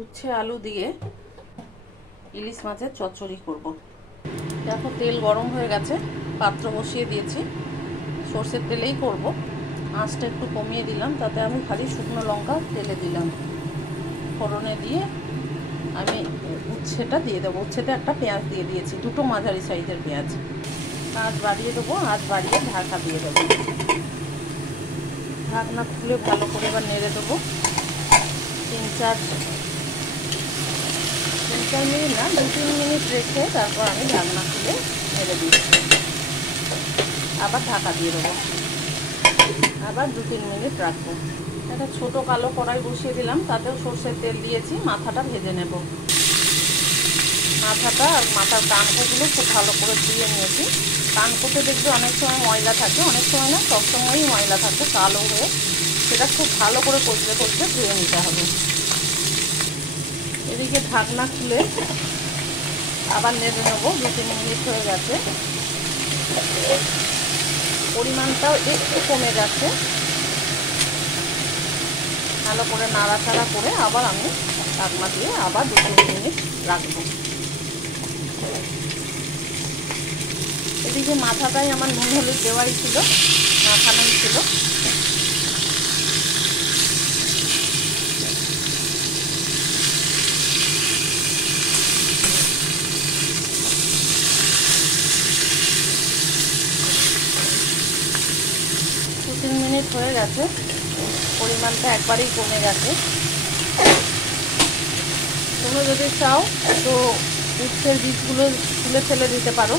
উচ্ছে আলু দিয়ে ইলিশ মাছের চচ্চড়ি করব। দেখো তেল গরম হয়ে গেছে, পাত্র বসিয়ে দিয়েছি। সর্ষের তেলেই করব। আঁচটা একটু কমিয়ে দিলাম, তাতে আমি খালি শুকনো লঙ্কা তেলে দিলাম। ফোড়নে দিয়ে আমি উচ্ছেটা দিয়ে দেবো। উচ্ছেতে একটা পেঁয়াজ দিয়ে দিয়েছি, দুটো মাঝারি সাইজের পেঁয়াজ। আঁচ বাড়িয়ে দেবো, আঁচ বাড়িয়ে ঢাকা দিয়ে দেবো। ঢাকনা খুলে ভালো করে এবার নেড়ে দেবো। তিন চার মিনিট না, 2-3 মিনিট রেখে তারপর আমি ঢাকনা খুলে নেড়ে দিচ্ছি। আবার ঢাকা দিয়ে দেবো, আবার 2-3 মিনিট রাখবো। একটা ছোটো কালো কড়াই বসিয়ে দিলাম, তাতেও সর্ষের তেল দিয়েছি। মাথাটা ভেজে নেব। মাথাটা আর মাথার কানকোগুলো খুব ভালো করে ধুয়ে নিয়েছি। কানকোতে দেখবে অনেক সময় ময়লা থাকে, অনেক সময় না, সবসময়ই ময়লা থাকে কালো হয়ে। সেটা খুব ভালো করে কচলে কচলে ধুয়ে নিতে হবে। এদিকে ঢাকনা খুলে আবার নেড়ে নেবো। 2-3 মিনিট হয়ে গেছে, পরিমাণটাও একটু কমে গেছে। ভালো করে নাড়াচাড়া করে আবার আমি ঢাকনা দিয়ে আবার 2-3 মিনিট রাখবো। এদিকে মাথাটাই আমার নুন হলুদ দেওয়াই ছিল, মাখানোই ছিল। দু 3 মিনিট হয়ে গেছে, পরিমাণটা একবারেই কমে গেছে। তোমরা যদি চাও তো উচ্ছের বীজগুলো তুলে ফেলে দিতে পারো।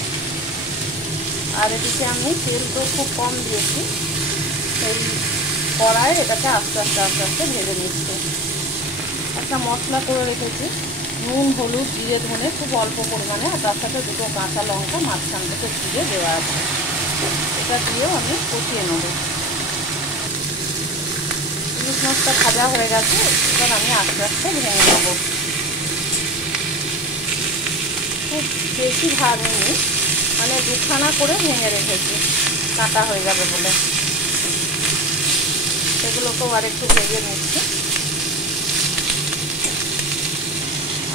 আর এদিকে আমি তেল তো খুব কম দিয়েছি, এই কড়ায় এটাকে আস্তে আস্তে আস্তে আস্তে ভেজে নিচ্ছি। একটা মশলা করে রেখেছি, নুন হলুদ জিরে ধনে খুব অল্প পরিমাণে, আর তার সাথে 2টো কাঁচা লঙ্কা মাঝখান থেকে চিড়ে দেওয়া আছে। এটা দিয়েও আমি কষিয়ে নেব। ইলিশ মাছটা ভাজা হয়ে গেছে, এবার আমি আস্তে আস্তে ভেঙে নেব। খুব বেশি ভাজিনি, মানে 2খানা করে ভেঙে রেখেছি, কাটা হয়ে যাবে বলে। সেগুলোকেও আর একটু ভেজে নিচ্ছি।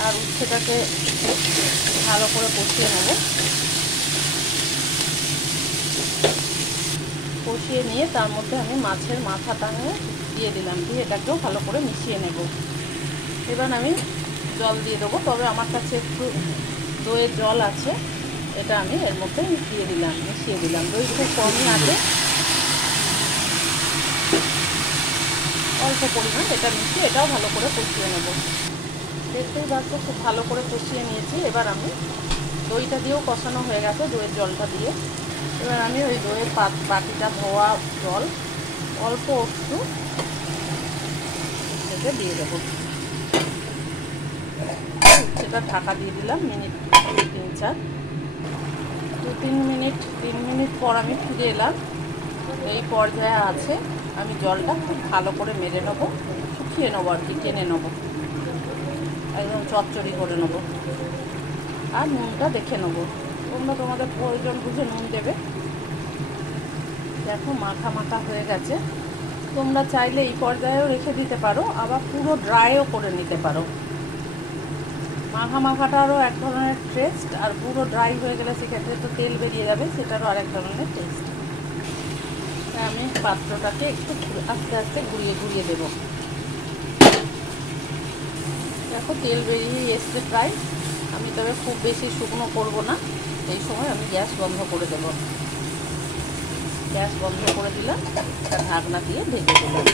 আর উচ্ছেটাকে ভালো করে কষিয়ে নেব। কষিয়ে নিয়ে তার মধ্যে আমি মাছের মাথাটা দিয়ে দিলাম, দিয়ে এটাকেও ভালো করে মিশিয়ে নেব। এবার আমি জল দিয়ে দেবো, তবে আমার কাছে একটু দইয়ের জল আছে, এটা আমি এর মধ্যে দিয়ে দিলাম, মিশিয়ে দিলাম। দই খুব কমই আছে, অল্প পরিমাণ, এটা মিশিয়ে এটাও ভালো করে কষিয়ে নেব। দেখতেই পাচ্ছ খুব ভালো করে কষিয়ে নিয়েছি। এবার আমি দইটা দিয়েও কষানো হয়ে গেছে, দইয়ের জলটা দিয়ে। এবার আমি ওই দইয়ের বাটিটা ধোয়া জল অল্প একটু সেটা দিয়ে দেবো। সেটা ঢাকা দিয়ে দিলাম মিনিট 3-4। 3 মিনিট পর আমি ফিরে এলাম। এই পর্যায়ে আছে, আমি জলটা খুব ভালো করে মেরে নেবো, শুকিয়ে নেবো আর কি, টেনে নেবো, একদম চচ্চড়ি করে নেবো। আর নুনটা দেখে নেবো, তোমরা তোমাদের প্রয়োজন বুঝে নুন দেবে। দেখো মাখা মাখা হয়ে গেছে। তোমরা চাইলে এই পর্যায়েও রেখে দিতে পারো, আবার পুরো ড্রাইও করে নিতে পারো। মাখা মাখাটারও এক ধরনের টেস্ট, আর পুরো ড্রাই হয়ে গেলে সেক্ষেত্রে তো তেল বেরিয়ে যাবে, সেটারও আরেক ধরনের টেস্ট। তাই আমি পাত্রটাকে একটু আস্তে আস্তে ঘুরিয়ে ঘুরিয়ে দেবো। দেখো তেল বেরিয়ে এসছে প্রায়। আমি তবে খুব বেশি শুকনো করব না, এই সময় আমি গ্যাস বন্ধ করে দেব। গ্যাস বন্ধ করে দিলাম, ঢাকনা দিয়ে ঢেকে দিলাম।